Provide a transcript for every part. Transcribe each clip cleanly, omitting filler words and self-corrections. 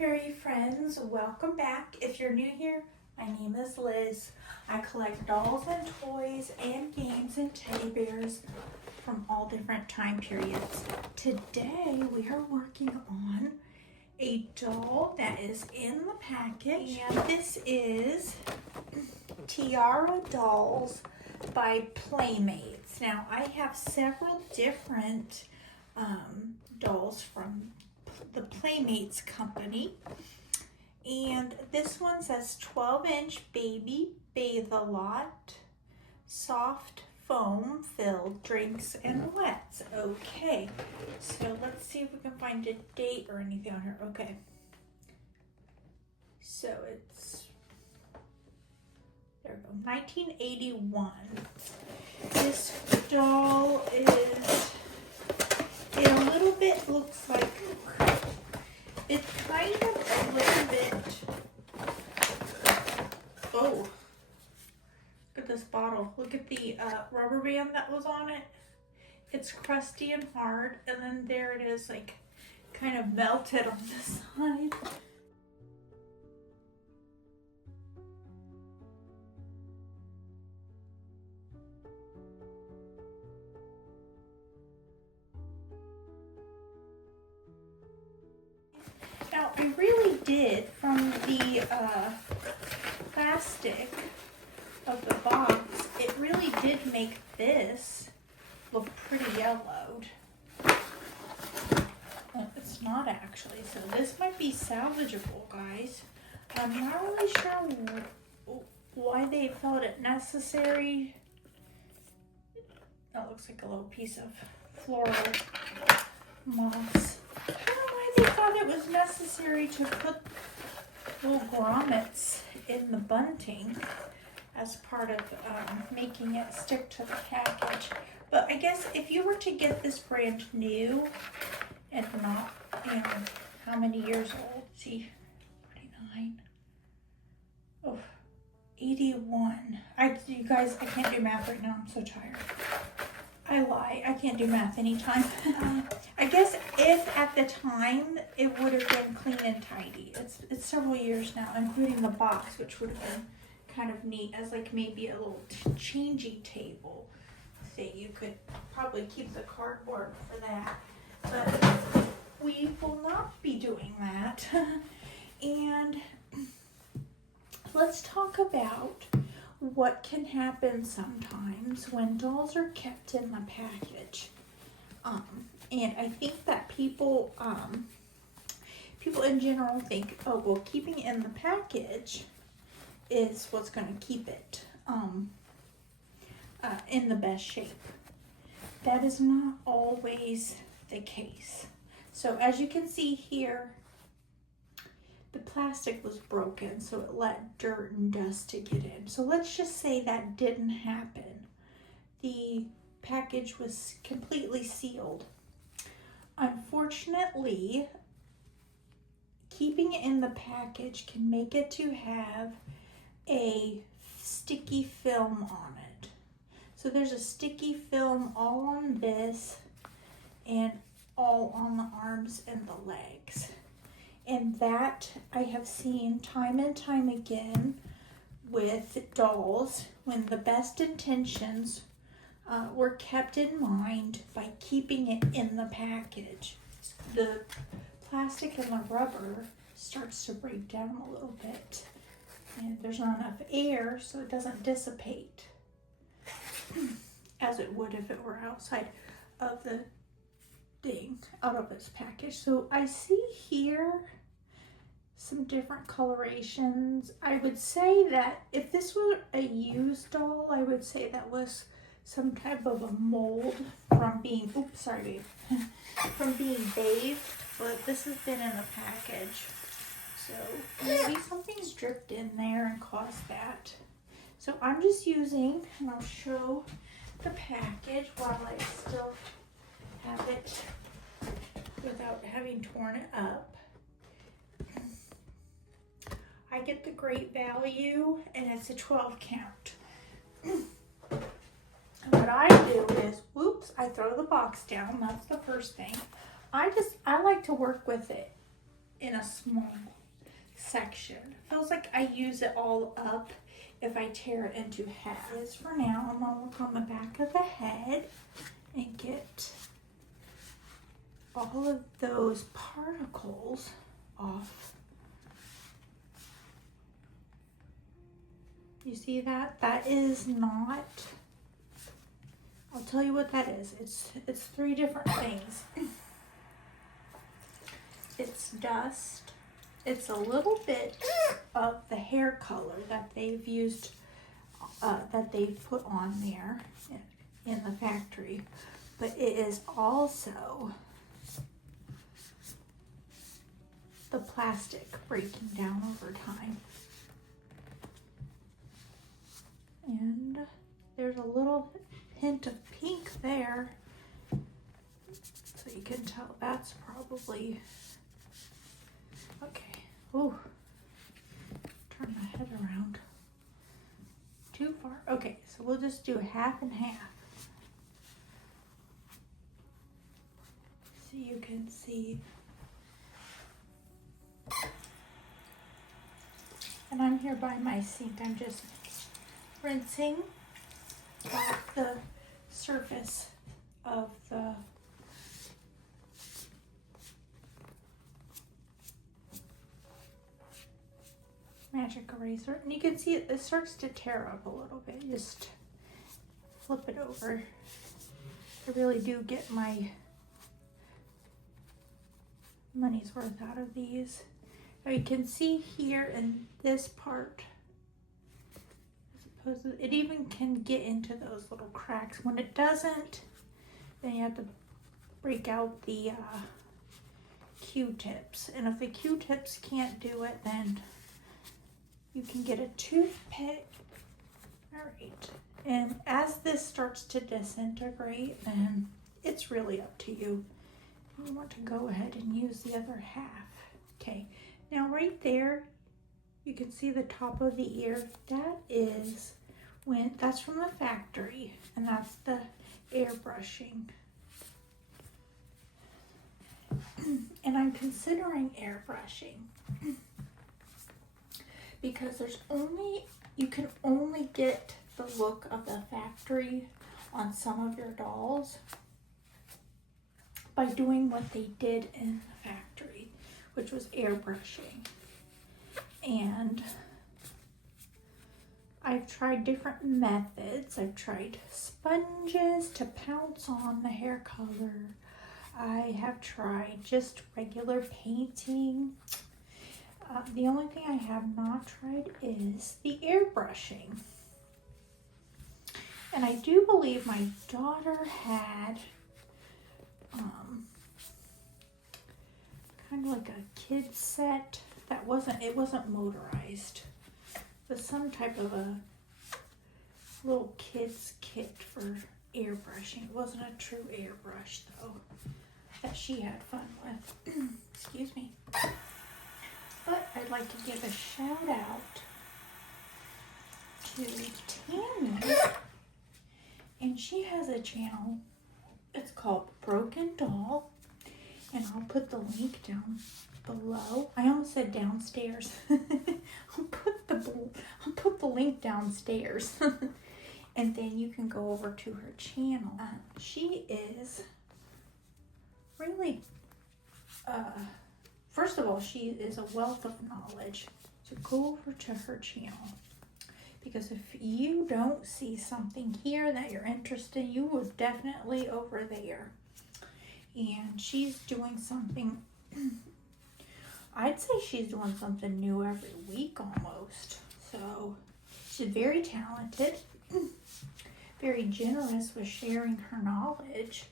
fairy friends, welcome back. If you're new here, my name is Liz. I collect dolls and toys and games and teddy bears from all different time periods. Today we are working on a doll that is in the package, and this is Tiara Dolls by Playmates. Now I have several different dolls from the Playmates company, and this one says 12-inch baby bathe-a-lot soft foam filled drinks and wets. Okay, so let's see if we can find a date or anything on here. Okay, so it's, there we go, 1981. This doll is, it a little bit looks like, it's kind of a little bit, oh, look at this bottle. Look at the rubber band that was on it. It's crusty and hard, and then there it is, like, kind of melted on the side. Now, I really did, from the plastic of the box, it really did make this look pretty yellowed. Well, it's not actually, so this might be salvageable, guys. I'm not really sure why they felt it necessary. That looks like a little piece of floral moss. I don't know why they thought it was necessary to put little grommets in the bunting as part of making it stick to the package. But I guess if you were to get this brand new and not, you know, how many years old? See, 49. Oh, 81. You guys, I can't do math right now. I'm so tired. I lie. I can't do math anytime. I guess if at the time it would have been clean and tidy. It's several years now, including the box, which would have been kind of neat as like maybe a little changing table. See, you could probably keep the cardboard for that, but we will not be doing that. And let's talk about what can happen sometimes when dolls are kept in the package. And I think that people in general think, oh, well, keeping it in the package is what's going to keep it in the best shape. That is not always the case. So as you can see here, the plastic was broken, so it let dirt and dust to get in. So let's just say that didn't happen. The package was completely sealed. Unfortunately, keeping it in the package can make it to have a sticky film on it. So there's a sticky film all on this and all on the arms and the legs. And that I have seen time and time again with dolls when the best intentions were kept in mind by keeping it in the package. The plastic and the rubber starts to break down a little bit, and there's not enough air so it doesn't dissipate as it would if it were outside of the thing, out of this package. So I see here some different colorations. I would say that if this were a used doll, I would say that was some type of a mold from being, oops, sorry babe, from being bathed, but this has been in the package. So maybe something's dripped in there and caused that. So I'm just using, and I'll show the package while I still have it without having torn it up. I get the Great Value, and it's a 12 count. What I do is, whoops, I throw the box down. That's the first thing. I like to work with it in a small section. Feels like I use it all up if I tear it into half. As for now, I'm gonna work on the back of the head and get all of those particles off. You see that? That is not, I'll tell you what that is. It's three different things. It's dust. It's a little bit of the hair color that they've used, that they've put on there in the factory. But it is also the plastic breaking down over time. And there's a little hint of pink there. So you can tell that's probably, okay. Ooh, turn my head around. Too far. Okay, so we'll just do half and half. So you can see. And I'm here by my sink. I'm just rinsing off the surface of the magic eraser, and you can see it starts to tear up a little bit. Just flip it over. I really do get my money's worth out of these. Now you can see here in this part, as opposed to, it even can get into those little cracks. When it doesn't, then you have to break out the Q-tips, and if the Q-tips can't do it, then you can get a toothpick. All right, and as this starts to disintegrate, then it's really up to you. You want to go ahead and use the other half. Okay, now right there, you can see the top of the ear. That is that's from the factory, and that's the airbrushing. And I'm considering airbrushing because you can only get the look of the factory on some of your dolls by doing what they did in the factory, which was airbrushing. And I've tried different methods. I've tried sponges to pounce on the hair color. I have tried just regular painting. The only thing I have not tried is the airbrushing. And I do believe my daughter had kind of like a kid's set that wasn't motorized, but some type of a little kid's kit for airbrushing. It wasn't a true airbrush though, that she had fun with. Excuse me. But I'd like to give a shout out to Tammy, and she has a channel. It's called Broken Doll, and I'll put the link down below. I almost said downstairs. I'll put the link downstairs, and then you can go over to her channel. She is really, first of all, she is a wealth of knowledge. So go over to her channel, because if you don't see something here that you're interested in, you will definitely over there. And she's doing something, I'd say she's doing something new every week almost. So she's very talented, very generous with sharing her knowledge.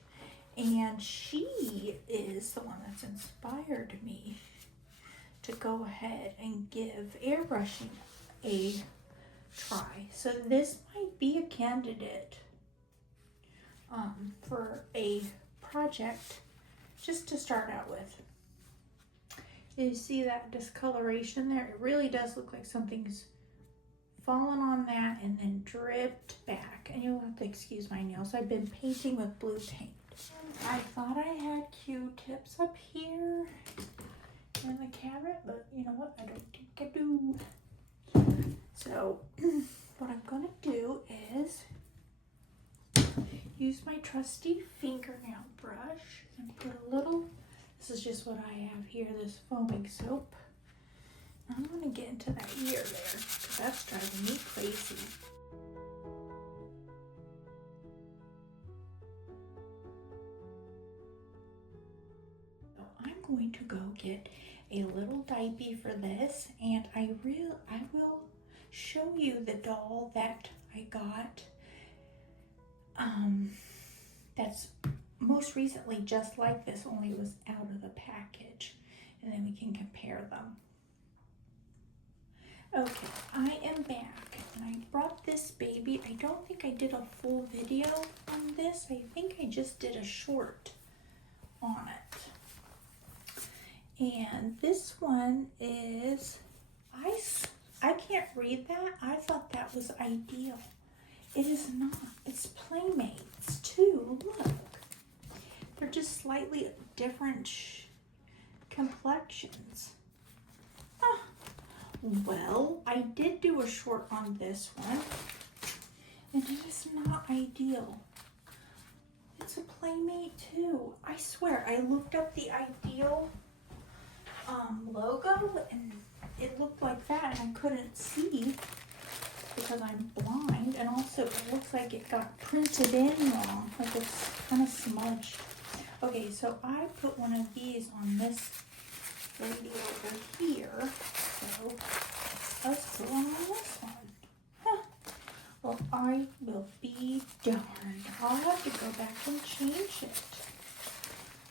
And she is the one that's inspired me to go ahead and give airbrushing a try. So this might be a candidate for a project just to start out with. You see that discoloration there? It really does look like something's fallen on that and then dripped back. And you'll have to excuse my nails. I've been painting with blue paint. I thought I had Q-tips up here, in the cabinet, but you know what? I don't think I do. So what I'm gonna do is use my trusty fingernail brush and put a little, this is just what I have here, this foaming soap. I'm gonna get into that ear there, because that's driving me crazy. So I'm going to go get a little diaper for this, and I will show you the doll that I got. That's most recently just like this, only it was out of the package, and then we can compare them. Okay, I am back, and I brought this baby. I don't think I did a full video on this. I think I just did a short on it. And this one is ice. I can't read that. I thought that was ideal. It is not. It's Playmates too. Look. They're just slightly different complexions. Ah. Well, I did do a short on this one, and it is not ideal. It's a Playmate too. I swear, I looked up the Ideal logo, and it looked like that, and I couldn't see because I'm blind, and also it looks like it got printed in wrong, like it's kind of smudged. Okay, so I put one of these on this lady over here, so let's put one on this one. Huh. Well, I will be darned. I'll have to go back and change it.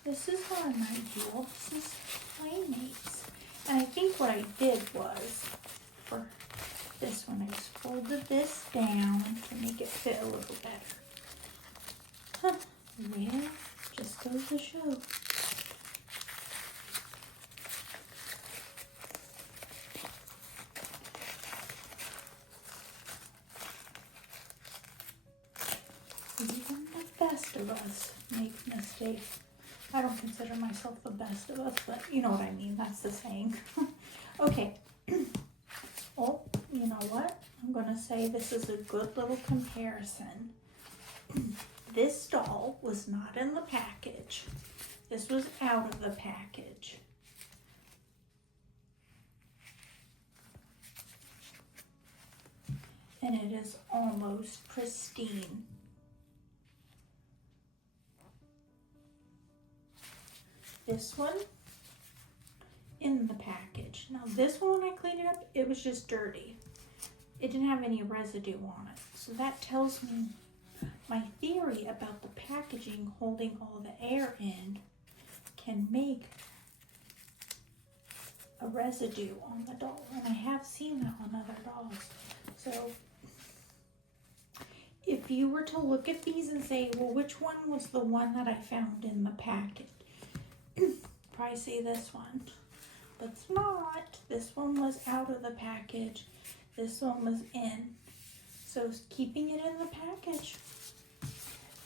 This is not an Ideal, this is Playmates. And I think what I did was, for this one, I just folded this down to make it fit a little better. Huh. Yeah, just goes to show. Even the best of us make mistakes. I don't consider myself the best of us, but you know what I mean. That's the saying. Okay. Well, you know what? I'm going to say this is a good little comparison. This doll was not in the package. This was out of the package. And it is almost pristine. This one in the package. Now this one, when I cleaned it up, it was just dirty. It didn't have any residue on it. So that tells me my theory about the packaging holding all the air in can make a residue on the doll. And I have seen that on other dolls. So if you were to look at these and say, well, which one was the one that I found in the packet? Probably say this one, but it's not. This one was out of the package. This one was in. So keeping it in the package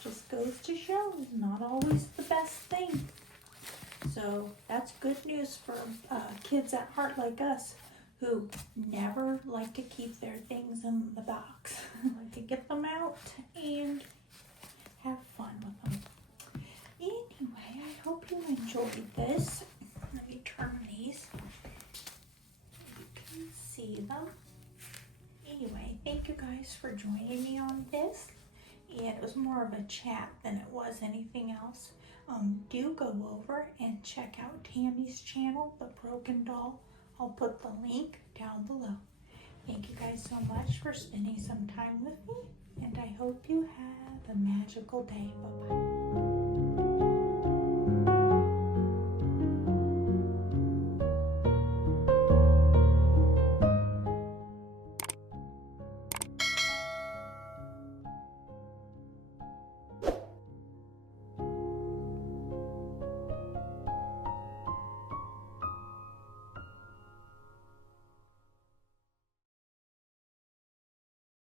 just goes to show is not always the best thing. So that's good news for kids at heart like us who never like to keep their things in the box. Like to get them out and have fun with them. Anyway, I hope you enjoyed this. Let me turn these so you can see them. Anyway, thank you guys for joining me on this. And it was more of a chat than it was anything else. Do go over and check out Tammy's channel, The Broken Doll. I'll put the link down below. Thank you guys so much for spending some time with me. And I hope you have a magical day. Bye-bye.